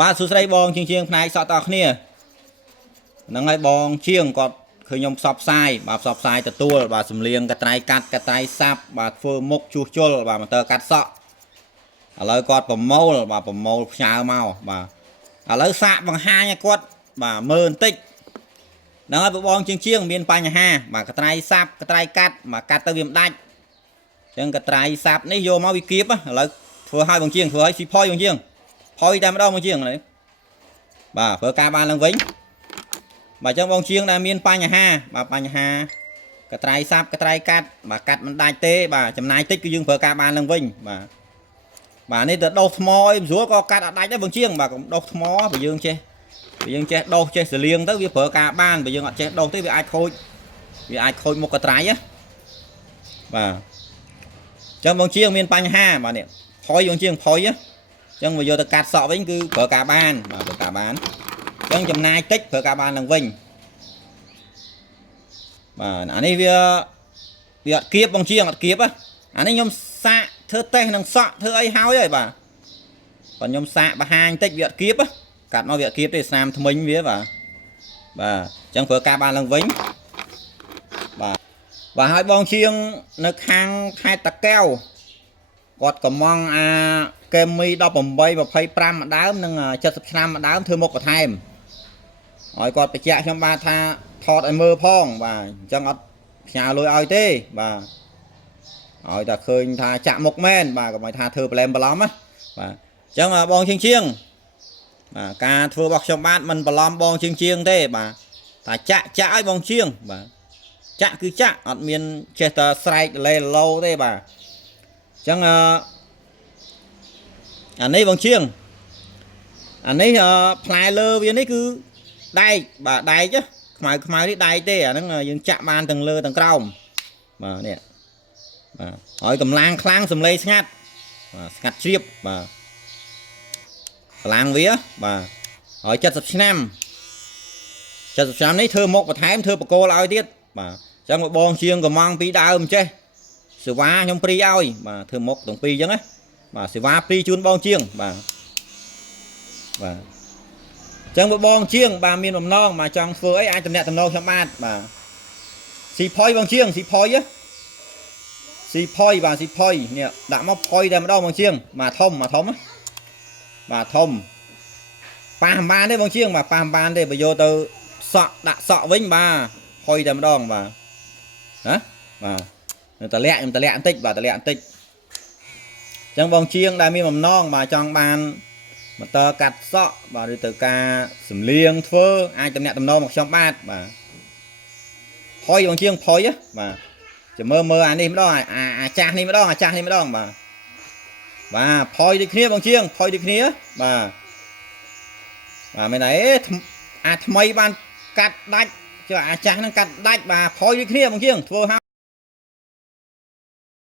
បាទសួស្តីបងជាងផ្នែកសតតគ្នាហ្នឹងហើយបងជាងគាត់ឃើញខ្ញុំផ្សព្វផ្សាយបាទផ្សព្វផ្សាយទទួលបាទសំលៀងកត្រៃកាត់កត្រៃសាប់បាទធ្វើមុខជួសជុលបាទម៉ូទ័រកាត់សក់ឥឡូវគាត់ប្រមូលបាទប្រមូលផ្ញើមកបាទឥឡូវសាកបង្ហាញឲ្យគាត់បាទមើលបន្តិចហ្នឹងហើយបងជាងមានបញ្ហាបាទកត្រៃសាប់កត្រៃកាត់បាទកាត់ទៅវាមិនដាច់អញ្ចឹងកត្រៃសាប់នេះយកមកវាគៀបឥឡូវធ្វើឲ្យបងជាងធ្វើឲ្យស៊ីផុយបងជាងផុយតែម្ដងបងជាងនេះបាទធ្វើការបានឡើងវិញបាទអញ្ចឹងបងជាងដែលមានបញ្ហាបាទបញ្ហាកត្រៃសាប់កត្រៃកាត់បាទកាត់មិនដាច់ទេបាទចំណាយតិចគឺយើងប្រើការបានឡើងវិញបាទនេះទៅដោសថ្មអីស្រួលក៏កាត់អត់ដាច់ដែរបងជាងបាទកុំដោសថ្មបើយើងចេះដោសចេះសលៀងទៅវាប្រើការបានបើយើងអត់ចេះដោសទេវាអាចខូចមុខកត្រៃណាបាទអញ្ចឹងបងជាងមានបញ្ហាបាទនេះផុយបងជាងផុយណាអញ្ចឹងមកយកទៅកាត់សក់វិញគឺប្រើការបានបាទប្រើការបានអញ្ចឹងចំណាយតិចប្រើការបានឡើងវិញបាទអានេះវាអត់គៀបបងជាងអត់គៀបអានេះខ្ញុំសាកធ្វើតេស្តនឹងសក់ធ្វើអីហើយបាទខ្ញុំសាកបង្ហាញតិចវាអត់គៀបកាត់មកវាអត់គៀបទេស្នាមថ្មិញវាបាទអញ្ចឹងប្រើការបានឡើងវិញបាទហើយបងជាងនៅខាងខេត្តតាកែវគាត់កំងអាកេមី18 25ម្ដើមនិង70ឆ្នាំម្ដើមធ្វើមុខបន្ថែមឲ្យគាត់បញ្ជាក់ខ្ញុំបាទថាថតឲ្យមើលផងបាទអញ្ចឹងអត់ផ្ញើលុយឲ្យទេបាទឲ្យតែឃើញថាចាក់មុខមែនបាទកុំឲ្យថាធ្វើប្រឡែមបន្លំណាបាទអញ្ចឹងបងជាងបាទការធ្វើរបស់ខ្ញុំបាទមិនបន្លំបងជាងទេបាទតែចាក់ឲ្យបងជាងបាទចាក់គឺចាក់អត់មានចេះតែស្រែកលេឡូទេបាទអញ្ចឹងអានេះបងជាងអានេះផ្លែលើវានេះគឺដែកបាទដែកខ្មៅនេះដែកទេអាហ្នឹងយើងចាក់បានទាំងលើទាំងក្រោមបាទនេះបាទហើយកម្លាំងខ្លាំងសំឡេងស្ងាត់បាទស្ងាត់ជ្រាបបាទកម្លាំងវាបាទហើយ70ឆ្នាំនេះធ្វើមុខបន្ថែមធ្វើបកគោលឲ្យទៀតបាទអញ្ចឹងបងជាងកំងពីដើមចេះសេវាខ្ញុំព្រីឲ្យបាទធ្វើមុខទាំងពីរអញ្ចឹងណាបាទសេវាព្រីជូនបងជាងបាទអញ្ចឹងបងជាងបាទមានបំណងមកចង់ធ្វើអីអាចតំណាក់តំណងខ្ញុំបាទស៊ីផុយបងជាងស៊ីផុយបាទស៊ីផុយនេះដាក់មកផុយតែម្ដងបងជាងបាទធំបាទធំប៉ះបានទេបងជាងបាទប៉ះបានទេបើយកទៅសក់ដាក់សក់វិញបាទផុយតែម្ដងបាទណាបាទតលាក់ខ្ញុំតលាក់បន្តិចបាទតលាក់បន្តិចអញ្ចឹងបងជាងដែលមានបំណងបាទចង់បានម៉ូទ័រកាត់សក់បាទឬទៅការសំលៀងធ្វើអាចតំណាក់តំណងមកខ្ញុំបាទផុយបងជាងផុយបាទចាំមើលអានេះម្ដងអាចាស់នេះម្ដងបាទផុយដូចគ្នាបងជាងផុយដូចគ្នាបាទមែនអីអាថ្មីបានកាត់ដាច់ចុះអាចាស់ហ្នឹងកាត់ដាច់បាទផុយដូចគ្នាបងជាងធ្វើ